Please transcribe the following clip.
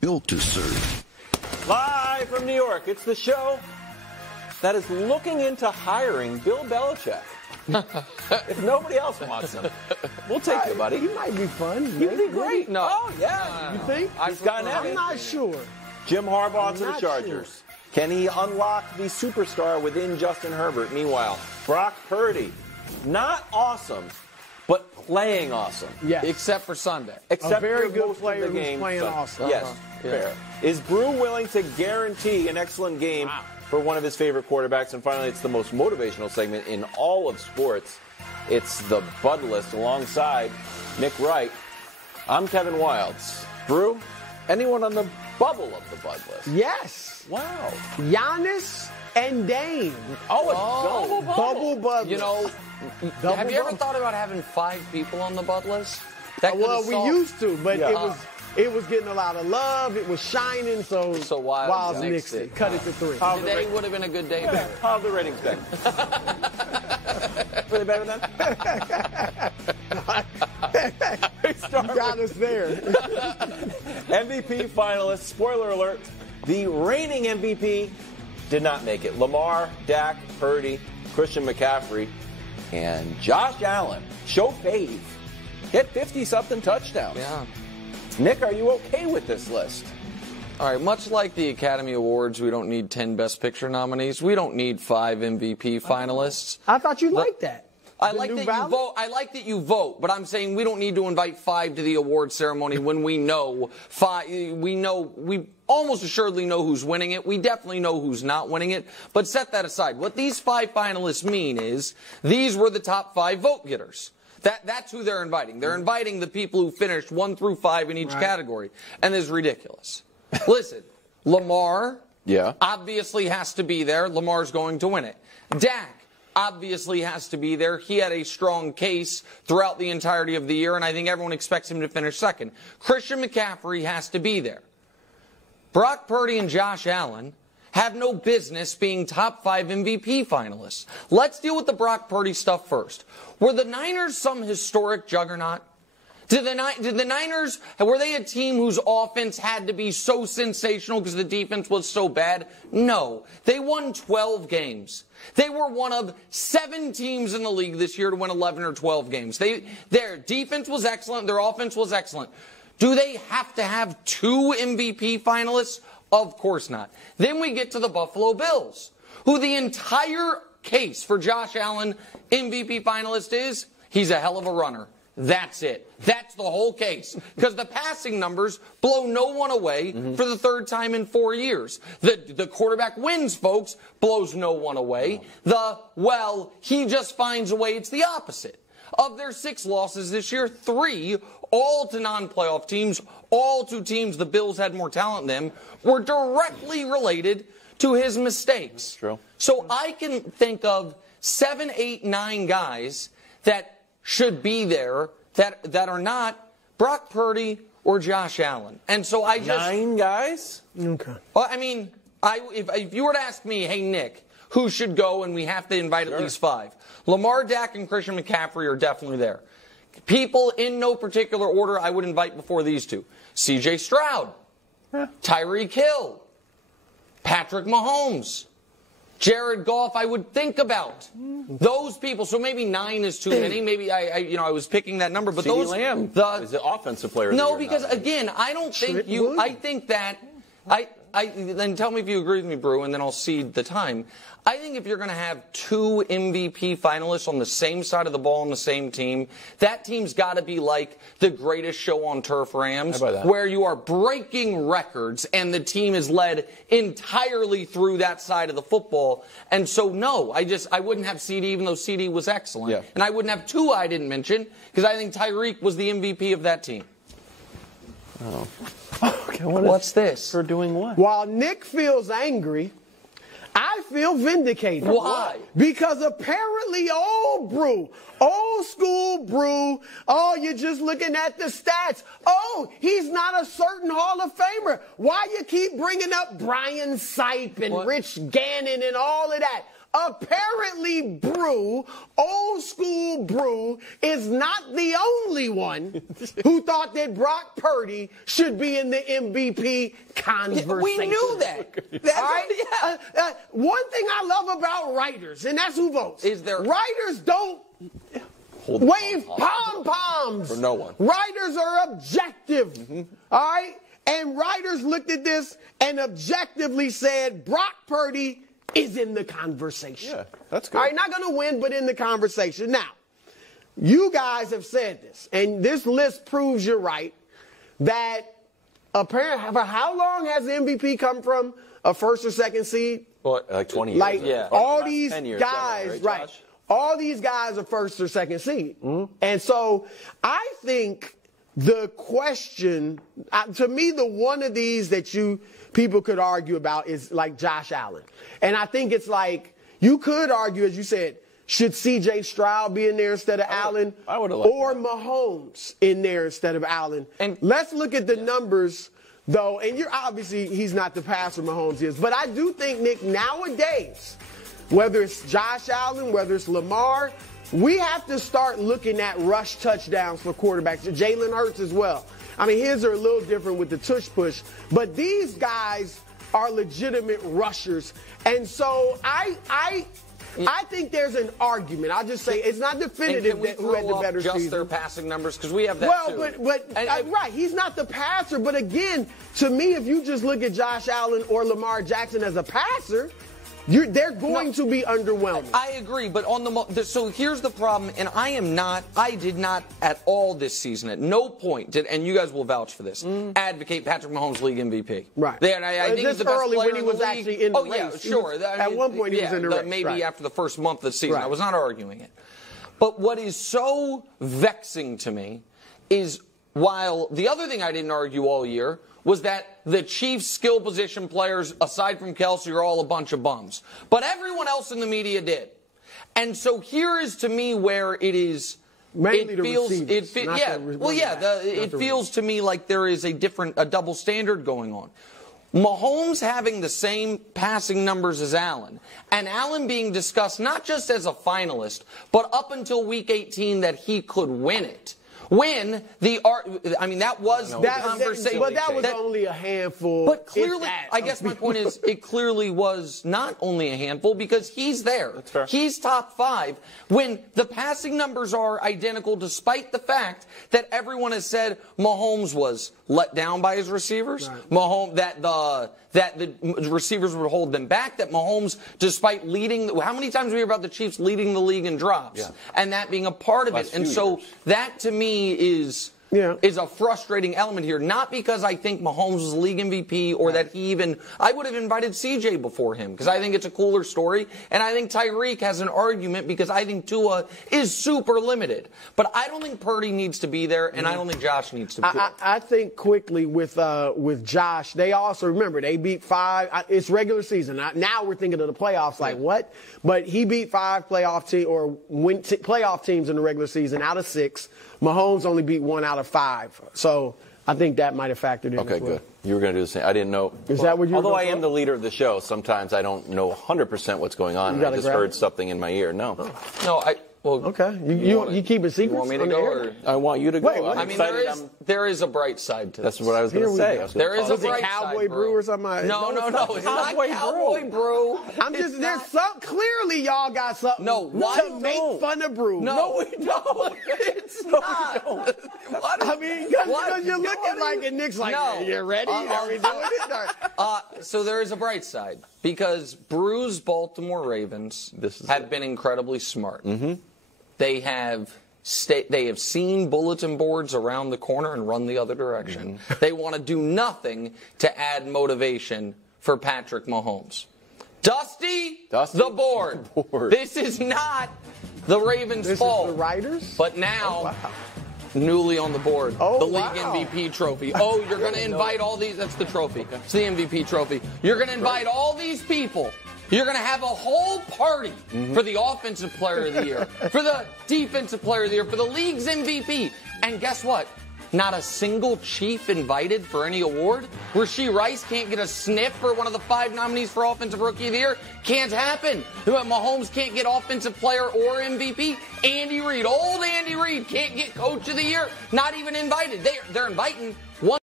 built to serve. Live from New York, it's the show that is looking into hiring Bill Belichick. If nobody else wants him, we'll take you, buddy. He might be fun. He'd be great. No. Oh, yeah. You think? He's gotten I'm not sure. Jim Harbaugh to the not Chargers. sure. Can he unlock the superstar within Justin Herbert? Meanwhile, Brock Purdy, not awesome, but playing awesome. Yes. Except for Sunday. Except A very for good most of player the who's game playing Sunday. awesome. Yes, fair. Is Brew willing to guarantee an excellent game for one of his favorite quarterbacks? And finally, it's the most motivational segment in all of sports. It's the Bud List alongside Nick Wright. I'm Kevin Wilds. Brew, anyone on the bubble of the Bud List? Yes. Wow. Giannis and Dame. Oh, a Bubble Bud List. You know, Double have you ever bubble. thought about having 5 people on the Bud List? That Well, could've we solved- used to, but Yeah. it was getting a lot of love. It was shining, so Wilds nixed it. Cut it to 3. Today would have been a good day. How have the ratings been? Were they better then? You got us there. MVP finalists, spoiler alert, the reigning MVP did not make it. Lamar, Dak, Purdy, Christian McCaffrey, and Josh Allen. Show faith. Hit 50-something touchdowns. Yeah. Nick, are you okay with this list? All right, much like the Academy Awards, we don't need 10 Best Picture nominees. We don't need 5 MVP finalists. I thought you liked that. I The like new that ballot? you vote. I like that you vote, but I'm saying we don't need to invite 5 to the award ceremony when we know 5. We almost assuredly know who's winning it. We definitely know who's not winning it. But set that aside. What these 5 finalists mean is these were the top 5 vote getters. That's who they're inviting. They're inviting the people who finished 1 through 5 in each category, and this is ridiculous. Listen, Lamar, obviously has to be there. Lamar's going to win it. Dak obviously has to be there. He had a strong case throughout the entirety of the year, and I think everyone expects him to finish second. Christian McCaffrey has to be there. Brock Purdy and Josh Allen have no business being top 5 MVP finalists. Let's deal with the Brock Purdy stuff first. Were the Niners some historic juggernaut? Did the Niners, were they a team whose offense had to be so sensational because the defense was so bad? No. They won 12 games. They were one of 7 teams in the league this year to win 11 or 12 games. Their defense was excellent. Their offense was excellent. Do they have to have 2 MVP finalists? Of course not. Then we get to the Buffalo Bills, who the entire case for Josh Allen MVP finalist is he's a hell of a runner. That's it. That's the whole case. Because the passing numbers blow no one away for the 3rd time in 4 years. The quarterback wins, folks, blows no one away. He just finds a way. It's the opposite. Of their 6 losses this year, 3, all to non-playoff teams, all to teams the Bills had more talent than them, were directly related to his mistakes. True. So I can think of 7, 8, 9 guys that should be there that are not Brock Purdy or Josh Allen. And so I just... 9 guys? Okay. Well, I mean, if you were to ask me, hey, Nick, who should go, and we have to invite at least 5. Lamar, Dak, and Christian McCaffrey are definitely there. People in no particular order I would invite before these 2. C.J. Stroud, Tyreek Hill, Patrick Mahomes, Jared Goff, I would think about. Those people, so maybe 9 is too many. Maybe I was picking that number, but CeeDee those Lamb is the offensive player. No, because again, I don't think you. I think that then tell me if you agree with me, Brew, and then I'll cede the time. I think if you're going to have 2 MVP finalists on the same side of the ball on the same team, that team's got to be like the Greatest Show on Turf Rams, where you are breaking records and the team is led entirely through that side of the football. And so, no, I wouldn't have CD, even though CD was excellent. Yeah. And I wouldn't have 2 I didn't mention, because I think Tyreek was the MVP of that team. Oh. Okay, what's this? For doing what? While Nick feels angry, I feel vindicated. Why? Because apparently old school Brew, you're just looking at the stats. Oh, he's not a certain Hall of Famer. Why you keep bringing up Brian Sipe and Rich Gannon and all of that? apparently Brew, old school Brew, is not the only one who thought that Brock Purdy should be in the MVP conversation. We knew that. One thing I love about writers, and that's who votes, is there writers don't wave pom-poms. For no one. Writers are objective. All right? And writers looked at this and objectively said Brock Purdy is in the conversation. Yeah, that's good. All right, not going to win, but in the conversation. Now, you guys have said this, and this list proves you're right, that apparently, for how long has the MVP come from a first or second seed? What, like 20 years? Like, Yeah. all Last these 10 years, guys, right, right. Josh? All these guys are first or second seed. And so I think the question, to me, the one of these that people could argue about is like Josh Allen. And I think it's like, you could argue, as you said, should C.J. Stroud be in there instead of Allen? I would have liked or that. Mahomes in there instead of Allen? And let's look at the numbers, though. And you're obviously, he's not the passer Mahomes is. But I do think, Nick, nowadays, whether it's Josh Allen, whether it's Lamar, we have to start looking at rush touchdowns for quarterbacks. Jalen Hurts as well. I mean, his are a little different with the tush push, but these guys are legitimate rushers. And so I think there's an argument. I'll just say it's not definitive that who had the better just season. their passing numbers, because we have that Well, too. but right, he's not the passer. But again, to me, if you just look at Josh Allen or Lamar Jackson as a passer, they're going to be underwhelming. I agree, but so here's the problem, and I did not at all this season, at no point did, and you guys will vouch for this, advocate Patrick Mahomes league MVP. Right. I think he's the best early player when he in the was league. actually in the race. Yeah, sure. At one point he was in the race. Maybe right. after the first month of the season. Right. I was not arguing it. But what is so vexing to me is, while the other thing I didn't argue all year was that the Chiefs' skill position players, aside from Kelsey, are all a bunch of bums. But everyone else in the media did. And so here is, to me, where it is... Mainly the it receivers. feels to me like there is a double standard going on. Mahomes having the same passing numbers as Allen, and Allen being discussed not just as a finalist, but up until Week 18 that he could win it. When that was the conversation. But that was only a handful. But clearly, I guess my point is, it clearly was not only a handful, because he's there. That's fair. He's top 5. When the passing numbers are identical, despite the fact that everyone has said Mahomes was let down by his receivers, right. Mahomes that the receivers would hold them back, that Mahomes, despite leading, how many times we hear about the Chiefs leading the league in drops, and that being a part of it. And so that, to me, is a frustrating element here. Not because I think Mahomes was league MVP or that I would have invited CJ before him, because I think it's a cooler story. And I think Tyreek has an argument, because I think Tua is super limited. But I don't think Purdy needs to be there, and I don't think Josh needs to be there. I think quickly with Josh, they also, remember, they beat 5. It's regular season. Now we're thinking of the playoffs like, what? But he beat 5 playoff teams in the regular season out of 6. Mahomes only beat 1 out of 5. So I think that might have factored in. Okay, good. You were going to do the same. I didn't know. Is that what you were Although I going am the leader of the show, sometimes I don't know 100% what's going on. I just heard something in my ear. No. No, okay. You keep it secret? You want me to go? Or? I want you to go. Wait, I'm excited. There is a bright side to this. That's what I was going to say. There is a Was it bright Cowboy side, Brew or something? No. It's not Cowboy Brew. I'm just, there's some, clearly y'all got something to make fun of Brew. No, we don't. It's not. I mean, because you're looking like it. Nick's like, you ready? Are we doing it? So there is a bright side, because Brew's Baltimore Ravens have been incredibly smart. Mm-hmm. They have seen bulletin boards around the corner and run the other direction. Mm-hmm. They want to do nothing to add motivation for Patrick Mahomes. Dusty the board. This is not the Ravens' fault. This is the writers? But now, newly on the board, the league MVP trophy. Oh, you're going to invite all these. That's the trophy. It's the MVP trophy. You're going to invite all these people. You're going to have a whole party for the Offensive Player of the Year, for the Defensive Player of the Year, for the league's MVP. And guess what? Not a single Chief invited for any award? Rashee Rice can't get a sniff for one of the 5 nominees for Offensive Rookie of the Year? Can't happen. Mahomes can't get Offensive Player or MVP? Andy Reid, old Andy Reid, can't get Coach of the Year? Not even invited. They're inviting one